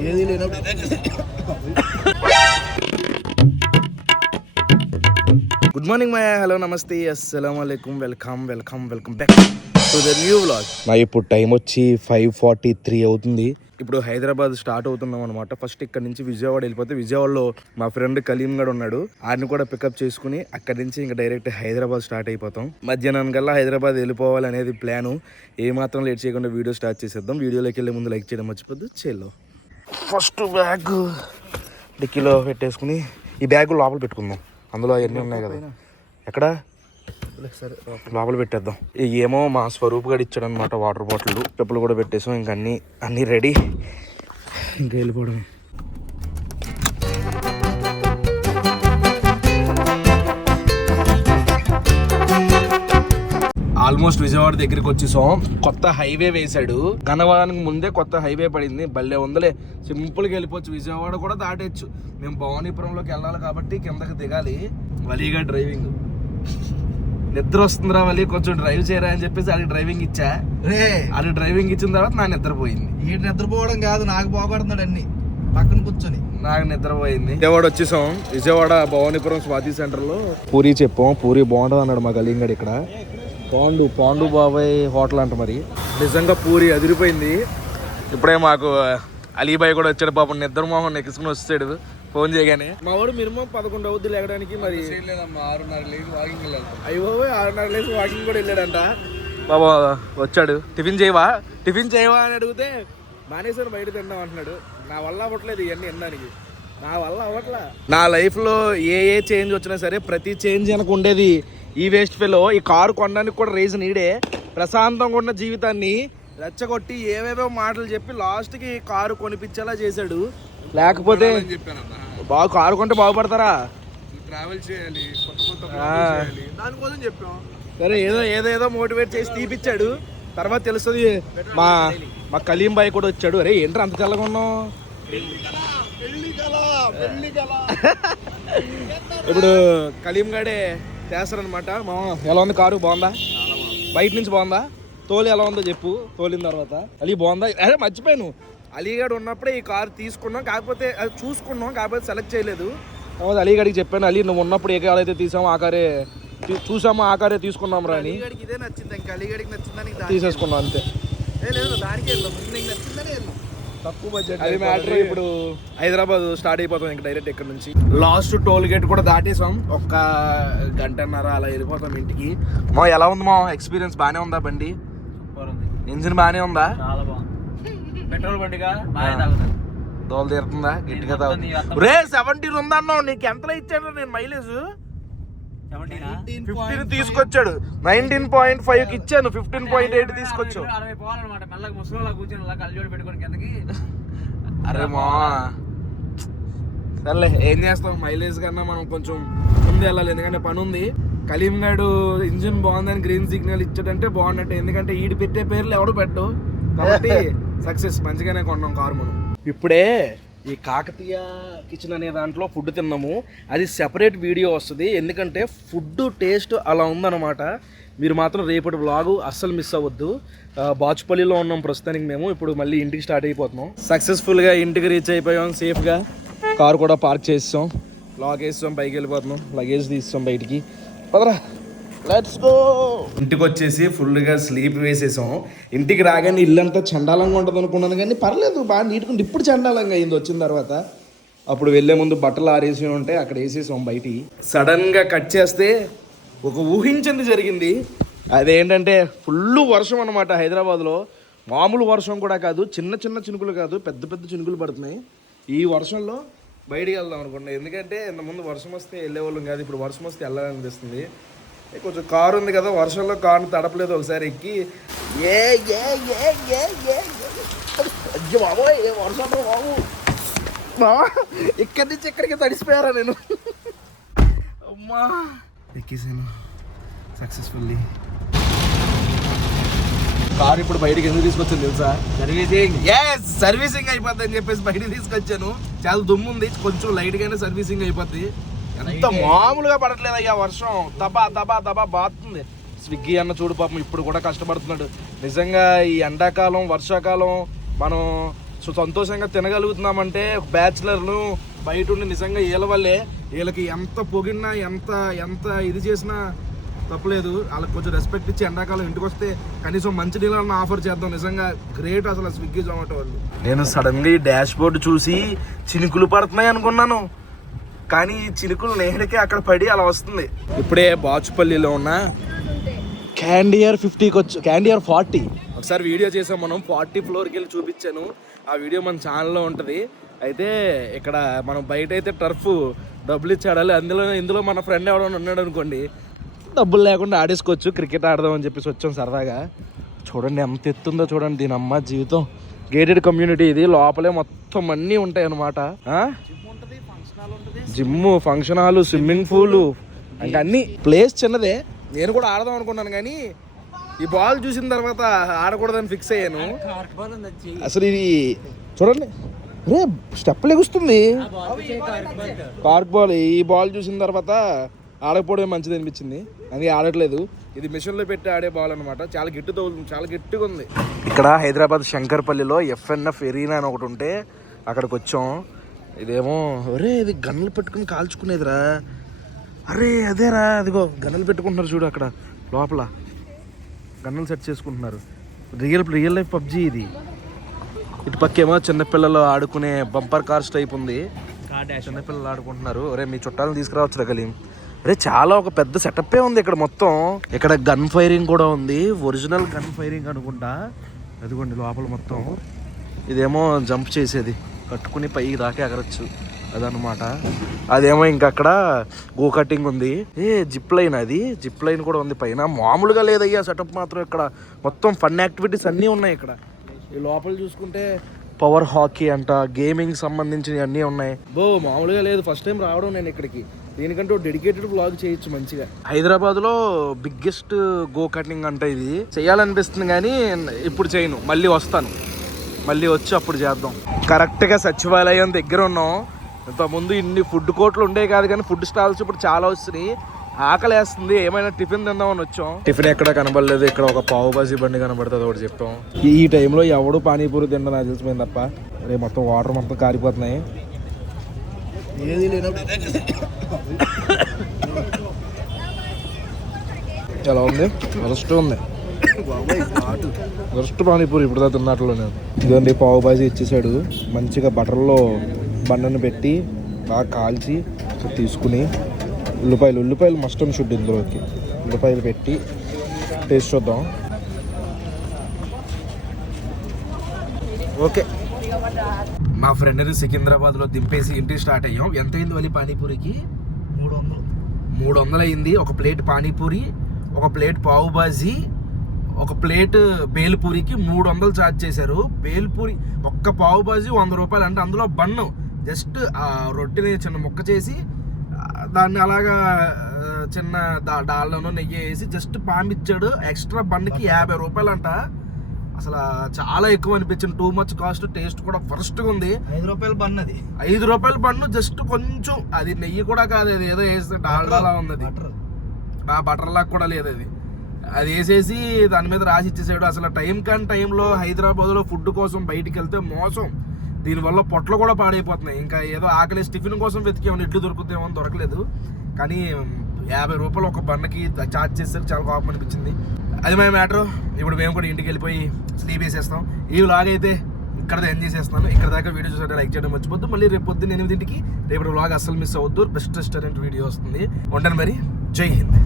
ఏది లేనప్పుడు good morning my hello నమస్తే అస్సలం అయికం welcome welcome welcome back to the new vlog నా ఇప్పుడు టైం వచ్చి ఫైవ్ ఫార్టీ త్రీ అవుతుంది. ఇప్పుడు హైదరాబాద్ స్టార్ట్ అవుతున్నాం అనమాట ఫస్ట్ ఇక్కడ నుంచి విజయవాడ వెళ్ళిపోతే విజయవాడలో మా ఫ్రెండ్ కలీం గడ్ ఉన్నాడు. ఆయన కూడా పికప్ చేసుకుని అక్కడి నుంచి ఇంకా డైరెక్ట్ హైదరాబాద్ స్టార్ట్ అయిపోతాం. మధ్యాహ్నం కల్లా హైదరాబాద్ వెళ్ళిపోవాలి అనేది ప్లాను ఏ మాత్రం లేట్ చేయకుండా వీడియో స్టార్ట్ చేసేద్దాం. వీడియోలోకి వెళ్ళే ముందు లైక్ చేయడం మర్చిపోద్దు. చెల్లో ఫస్ట్ బ్యాగ్. డిక్కీలో పెట్టేసుకుని ఈ బ్యాగ్ లోపల పెట్టుకుందాం. అందులో అవన్నీ ఉన్నాయి కదా. ఎక్కడ? సరే లోపల పెట్టేద్దాం. ఏమో మా స్వరూప్ గడి ఇచ్చాడు అనమాట వాటర్ బాటిల్. చెప్పులు కూడా పెట్టేసాం. ఇంక అన్నీ అన్నీ రెడీ. ఇంకా వెళ్ళిపోవడమే. ఆల్మోస్ట్ విజయవాడ దగ్గరికి వచ్చేసాం కొత్త హైవే వేశాడు. గనవరానికి ముందే కొత్త హైవే పడింది. భలే ఉందలే. సింపుల్గా వెళ్ళిపోవచ్చు. విజయవాడ కూడా దాటేచ్చు. మేము భవానీపురంలోకి వెళ్ళాలి కాబట్టి కిందకి దిగాలి. వలీగా డ్రైవింగ్. నిద్ర వస్తుందిరా వలి కొంచెం డ్రైవ్ చేయరా అని చెప్పేసి అది డ్రైవింగ్ ఇచ్చా. రే! అది డ్రైవింగ్ ఇచ్చిన తర్వాత నాకు నిద్రపోయింది. ఈ నిద్రపోవడం కాదు నాకు పోగొడుతున్నాడు అన్ని. పక్కన కూర్చొని. నాకు నిద్రపోయింది. విజయవాడ వచ్చేసాం విజయవాడ భవానీపురం స్వాతి సెంటర్లో పూరి చెప్పాం పూరి బాగుంటుంది అన్నాడు మా గలింగడు ఇక్కడ. పాండు పాండు బాబాయ్ హోటల్ అంట మరి. నిజంగా పూరి అదిరిపోయింది. ఇప్పుడే మాకు అలీబాయ్ కూడా వచ్చాడు పాపం నిద్ర మోహన్ నెక్కించుకుని వచ్చాడు. ఫోన్ చేయగానే. మా వాడు మినిమం పదకొండు అవుద్ది లేకడానికి మరి. ఆరున్నర లేదు వాకింగ్ వెళ్ళాలి. అయ్యో ఆరున్నర లేసి వాకింగ్ కూడా వెళ్ళాడంట. బాబా వచ్చాడు. టిఫిన్ చేయవా? టిఫిన్ చేయవా అని అడిగితే మానేశ్వరం బయట తిందాం అంటున్నాడు. నా వల్ల అవ్వట్లేదు ఇవన్నీ వినడానికి. నా వల్ల అవ్వట్లా. నా లైఫ్లో ఏ ఏ చేంజ్ వచ్చినా సరే ప్రతి చేంజ్ వెనక ఉండేది ఈ వేస్ట్ ఫెలో ఈ కారు కొనడానికి కూడా రీజన్ ఈడే. ప్రశాంతంగా ఉన్న జీవితాన్ని రెచ్చగొట్టి ఏవేవో మాటలు చెప్పి లాస్ట్కి కారు కొనిపించేలా చేశాడు. లేకపోతే బాగా కారు కొంటే బాగుపడతారా? ట్రావెల్ చేయాలి దానికోసం చెప్పాం. సరే ఏదో ఏదేదో మోటివేట్ చేసి తీపిచ్చాడు. తర్వాత తెలుస్తుంది మా మా కలీం బాయ్ కూడా వచ్చాడు. అరే ఏంట్రా అంత చల్లగా ఉన్నావు? ఇప్పుడు కలీం గాడే చేస్తారనమాట మా ఎలా ఉంది కారు? బాగుందా? బయట నుంచి బాగుందా? తోలు ఎలా ఉందో చెప్పు తోలిన తర్వాత. అలీ బాగుందా? అరే మర్చిపోయాను. అలీగఢ్ ఉన్నప్పుడే ఈ కారు తీసుకున్నాం కాకపోతే అది చూసుకున్నాం కాకపోతే సెలెక్ట్ చేయలేదు. తర్వాత అలీగఢ్కి చెప్పాను అలీ నువ్వు ఉన్నప్పుడు ఏ కారు అయితే తీసామో ఆ కారే చూసామో ఆ కారే తీసుకున్నాం రా అని. ఇదే నచ్చింది ఇంకా అలీగడికి నచ్చిందని తీసేసుకున్నాం అంతే. లేదు దానికి నీకు నచ్చిందని వెళ్దాం తక్కువ బడ్జెట్ అది మ్యాటర్ ఇప్పుడు హైదరాబాద్ స్టార్ట్ అయిపోతాం ఇంకా డైరెక్ట్ ఇక్కడ నుంచి. లాస్ట్ టోల్ గేట్ కూడా దాటేసాం. ఒక్క గంటన్నర అలా వెళ్ళిపోతాం ఇంటికి. మా ఎలా ఉంది మా ఎక్స్పీరియన్స్ బాగానే ఉందా బండి? ఇంజిన్ బాగానే ఉందా? చాలా బాగుంది. పెట్రోల్ బండిగా బాగా ఆ. తాగుతుంది దోల తీరుతుందా? గట్టిగా మొత్తం నీ తాగు రక్తం. రే సెవెంటీన్ ఉందన్నావు నీకు ఎంతలో ఇచ్చాడు నేను మైలేజ్? ఫిఫ్టీన్ తీసుకొచ్చాడు. నైన్టీన్ పాయింట్ ఫైవ్కి ఇచ్చాను. ఫిఫ్టీన్ పాయింట్ ఎయిట్ తీసుకొచ్చావు అరవై- అరవై పోవాలన్నమాట. మెల్లగా ముసలిలా కూర్చొని అలా కళ్ళజోడు పెట్టుకొని కిందకి. అరే మా సర్లే ఏం చేస్తాం? మైలేజ్ కన్నా మనం కొంచెం ముందు వెళ్ళాలి. ఎందుకంటే పని ఉంది కలీం గడు ఇంజిన్ బాగుందని గ్రీన్ సిగ్నల్ ఇచ్చాడంటే బాగున్నట్టు. ఎందుకంటే ఈడు పెట్టే పేర్లు ఎవడు పెట్టు కాబట్టి సక్సెస్. మంచిగానే కొన్నాం కారు మనం. ఇప్పుడే ఈ కాకతీయ కిచెన్ అనే దాంట్లో ఫుడ్ తిన్నాము. అది సెపరేట్ వీడియో వస్తుంది. ఎందుకంటే ఫుడ్ టేస్ట్ అలా ఉందన్నమాట. మీరు మాత్రం రేపటి బ్లాగు అస్సలు మిస్ అవ్వద్దు. బాచుపల్లిలో ఉన్నాం ప్రస్తుతానికి మేము. ఇప్పుడు మళ్ళీ ఇంటికి స్టార్ట్ అయిపోతున్నాం. సక్సెస్ఫుల్గా ఇంటికి రీచ్ అయిపోయాం. సేఫ్గా కార్ కూడా పార్క్ చేస్తాం లాగేస్తాం వేస్తాం పైకి వెళ్ళిపోతున్నాం. లగేజ్ తీస్తాం బయటికి. పదరా. లెట్స్ గో ఇంటికి వచ్చేసి ఫుల్గా స్లీప్ వేసేసాం. ఇంటికి రాగానే ఇల్లంతా చండాలంగా ఉంటుంది అనుకున్నాను కానీ పర్లేదు బాగా నీట్గా ఇప్పుడు చండాలంగా అయింది వచ్చిన తర్వాత. అప్పుడు వెళ్ళే ముందు బట్టలు ఆరేసి ఉంటే అక్కడ వేసేసాం బయటికి. సడన్గా కట్ చేస్తే ఒక ఊహించింది జరిగింది. అదేంటంటే ఫుల్ వర్షం అనమాట హైదరాబాద్లో. మామూలు వర్షం కూడా కాదు చిన్న చిన్న చినుకులు కాదు పెద్ద పెద్ద చినుకులు పడుతున్నాయి. ఈ వర్షంలో బయటికి వెళ్దాం అనుకున్నా. ఎందుకంటే ఇంతకుముందు వర్షం వస్తే వెళ్ళేవాళ్ళం కాదు ఇప్పుడు వర్షం వస్తే వెళ్ళాలనిపిస్తుంది. కొంచెం కారు ఉంది కదా వర్షంలో కారుని తడపలేదు ఒకసారి ఎక్కి. ఏ ఏ ఏ ఏ ఏ బాబోయ్ ఏ వర్షం బాబు. మా ఇక్కడి నుంచి ఇక్కడికి తడిసిపోయారా నేను? అమ్మా. ఎక్కేసాను సక్సెస్ఫుల్లీ. కార్ ఇప్పుడు బయటికి ఎందుకు తీసుకొచ్చాను తెలుసా? సర్వీసింగ్. ఎస్ సర్వీసింగ్ అయిపోద్ది అని చెప్పేసి బయటికి తీసుకొచ్చాను. చాలా దుమ్ము ఉంది కొంచెం లైట్గానే సర్వీసింగ్ అయిపోద్ది. ఎంత మామూలుగా పడట్లేదు అయ్యా వర్షం. దబా దబా దబా బాతుంది. స్విగ్గీ అన్న చూడు పాపం ఇప్పుడు కూడా కష్టపడుతున్నాడు. నిజంగా ఈ ఎండాకాలం వర్షాకాలం మనం సో సంతోషంగా తినగలుగుతున్నామంటే బ్యాచులర్లు బయట ఉండి నిజంగా వీళ్ళ వల్లే వీళ్ళకి ఎంత పొగిడినా ఎంత ఎంత ఇది చేసినా తప్పలేదు. వాళ్ళకి కొంచెం రెస్పెక్ట్ ఇచ్చి ఎండాకాలం ఇంటికి వస్తే కనీసం మంచి నీళ్ళని ఆఫర్ చేద్దాం. నిజంగా గ్రేట్ అసలు స్విగ్గీ జొమాటో వాళ్ళు. నేను సడన్గా ఈ డాష్ బోర్డు చూసి చినుకులు పడుతున్నాయి అనుకున్నాను. కానీ ఈ చినుకులు నేరుకే అక్కడ పడి అలా వస్తుంది. ఇప్పుడే బాచుపల్లిలో ఉన్న క్యాండియర్ ఫిఫ్టీకి వచ్చి క్యాండియర్ ఫార్టీ ఒకసారి వీడియో చేసాం మనం ఫార్టీ ఫ్లోర్కి వెళ్ళి చూపించాను. ఆ వీడియో మన ఛానల్లో ఉంటుంది. అయితే ఇక్కడ మనం బయట అయితే టర్ఫ్ డబ్బులు ఇచ్చి ఆడాలి అందులో ఇందులో మన ఫ్రెండ్ ఎవడైనా ఉన్నాడు అనుకోండి. డబ్బులు లేకుండా ఆడేసుకోవచ్చు క్రికెట్ ఆడదాం అని చెప్పేసి వచ్చాం సరదాగా. చూడండి ఎంత ఎత్తుందో చూడండి దీని అమ్మ జీవితం. గేటెడ్ కమ్యూనిటీ ఇది. లోపలే మొత్తం అన్నీ ఉంటాయి అనమాట function hall gym function hall swimming pool అంటే అన్ని. ప్లేస్ చిన్నదే. నేను కూడా ఆడదాం అనుకున్నాను కానీ ఈ బాల్ చూసిన తర్వాత ఆడకూడదని ఫిక్స్ అయ్యాను. అసలు ఇది చూడండి. రే స్టెప్ లెగుస్తుంది. కార్క్ బాల్ ఈ బాల్ చూసిన తర్వాత ఆడకపోవడమే మంచిది అనిపించింది. అది ఆడట్లేదు. ఇది మిషన్లో పెట్టి ఆడే బాల్ అనమాట చాలా గట్టి తగులుతుంది చాలా గట్టిగా ఉంది. ఇక్కడ హైదరాబాద్ శంకర్పల్లిలో ఎఫ్ఎన్ఎఫ్ ఎరీనా అని ఒకటి ఉంటే అక్కడికి వచ్చాం. ఇదేమో ఒరే ఇది గన్నులు పెట్టుకుని కాల్చుకునేదిరా. అరే అదేరా అదిగో గన్నులు పెట్టుకుంటున్నారు చూడు అక్కడ లోపల. గన్నులు సెట్ చేసుకుంటున్నారు. రియల్ రియల్ లైఫ్ పబ్జీ ఇది. ఇటు పక్కేమో చిన్నపిల్లలు ఆడుకునే బంపర్ కార్స్ టైప్ ఉంది. చిన్నపిల్లలు ఆడుకుంటున్నారు. ఒరే మీ చుట్టాలను తీసుకురావచ్చు రగలి అరే చాలా ఒక పెద్ద సెటప్పే ఉంది ఇక్కడ మొత్తం. ఇక్కడ గన్ ఫైరింగ్ కూడా ఉంది. ఒరిజినల్ గన్ ఫైరింగ్ అనుకుంటా. అదిగోండి లోపల మొత్తం. ఇదేమో జంప్ చేసేది. కట్టుకుని పైకి దాకా ఎగరచ్చు. అదనమాట అదేమో ఇంకా అక్కడ గో కటింగ్ ఉంది. ఏ జిప్ లైన్ అది. జిప్ లైన్ కూడా ఉంది పైన. మామూలుగా లేదయ్యా సెటప్ మాత్రం ఇక్కడ. మొత్తం ఫన్ యాక్టివిటీస్ అన్నీ ఉన్నాయి ఇక్కడ. ఈ లోపల చూసుకుంటే పవర్ హాకీ అంట గేమింగ్ సంబంధించినవి అన్నీ ఉన్నాయి. బో మామూలుగా లేదు. ఫస్ట్ టైం రావడం నేను ఇక్కడికి. దీనికంటే డెడికేటెడ్ బ్లాగ్ చేయొచ్చు మంచిగా. హైదరాబాద్లో బిగ్గెస్ట్ గో కటింగ్ అంట ఇది. చేయాలనిపిస్తుంది కానీ ఇప్పుడు చేయను. మళ్ళీ వస్తాను. మళ్ళీ వచ్చి అప్పుడు చేద్దాం. కరెక్ట్గా సచివాలయం దగ్గర ఉన్నాం. ఇంత ముందు ఇన్ని ఫుడ్ కోర్ట్లు ఉండే కాదు కానీ ఫుడ్ స్టాల్స్ ఇప్పుడు చాలా వస్తున్నాయి. ఆకలి వేస్తుంది ఏమైనా టిఫిన్ తిందామని వచ్చాం. టిఫిన్ ఎక్కడ కనబడలేదు. ఇక్కడ ఒక పావు బాజీ బండి కనబడుతుంది ఒకటి చెప్పాం. ఈ టైంలో ఎవడు పానీపూరి తిండా నాకు తెలిసిపోయింది తప్ప రే మొత్తం వాటర్ మొత్తం కారిపోతున్నాయి. ఏది లేనప్పుడు ఎలా ఉంది? వరస్ట్ ఉంది. వరస్ట్ పానీపూరి ఇప్పుడు దాకా తిన్నట్లు నేను ఇదండి పావు బాజీ ఇచ్చేసాడు. మంచిగా బటర్లో బండను పెట్టి బాగా కాల్చి తీసుకుని ఉల్లిపాయలు ఉల్లిపాయలు మస్ట్ అండ్ షుడ్ ఇందులోకి. ఉల్లిపాయలు పెట్టి టేస్ట్ చూద్దాం. ఓకే. మా ఫ్రెండ్ని సికింద్రాబాద్లో దింపేసి ఇంటికి స్టార్ట్ అయ్యాం. ఎంత అయింది వలి పానీపూరికి? మూడు వందలు మూడు వందలు అయింది ఒక ప్లేట్ పానీపూరి ఒక ప్లేట్ పావు బాజీ ఒక ప్లేట్ బేల్పూరికి మూడు వందలు ఛార్జ్ చేశారు. బేల్పూరి ఒక్క పావు బాజీ వంద రూపాయలు. అంటే అందులో బన్ను జస్ట్ ఆ రొట్టెని చిన్న ముక్క చేసి దాన్ని అలాగా చిన్న దా డాల్లోనో నెయ్యి వేసి జస్ట్ పాంపిచ్చాడు ఎక్స్ట్రా బన్నుకి యాభై రూపాయలు అంట అసలు చాలా ఎక్కువ అనిపించింది. టూ మచ్ కాస్ట్ టేస్ట్ కూడా ఫస్ట్గా ఉంది. ఐదు రూపాయలు బన్నది ఐదు రూపాయల పన్ను జస్ట్ కొంచెం అది నెయ్యి కూడా కాదు అది ఏదో వేస్తే డాల్డాలా ఉంది అది. బటర్ ఆ బటర్ లాగా కూడా లేదు అది. అది వేసేసి దాని మీద రాసి ఇచ్చేసాడు. అసలు టైం కాని టైంలో హైదరాబాద్లో ఫుడ్ కోసం బయటికి వెళ్తే మోసం. దీనివల్ల పొట్లు కూడా పాడైపోతున్నాయి. ఇంకా ఏదో ఆకలి టిఫిన్ కోసం వెతికేమో ఇడ్లు దొరుకుతాయేమో దొరకలేదు. కానీ యాభై రూపాయలు ఒక బండకి ఛార్జ్ చేస్తారు చాలా కోపం అనిపించింది. అది మా మ్యాటర్ ఇప్పుడు మేము కూడా ఇంటికి వెళ్ళిపోయి స్లీప్ వేసేస్తాం. ఈ వ్లాగ్ అయితే ఇక్కడ ఎంజాయ్ చేస్తున్నాను ఇక్కడ దాకా వీడియో చూసారంటే లైక్ చేయడం మర్చిపోద్దు. మళ్ళీ రేపు పొద్దున్న ఎనిమిదింటికి రేపు వ్లాగ్ అస్సలు మిస్ అవ్వద్దు. బెస్ట్ రెస్టారెంట్ వీడియో వస్తుంది. ఉంటాను మరి. జై హింద్.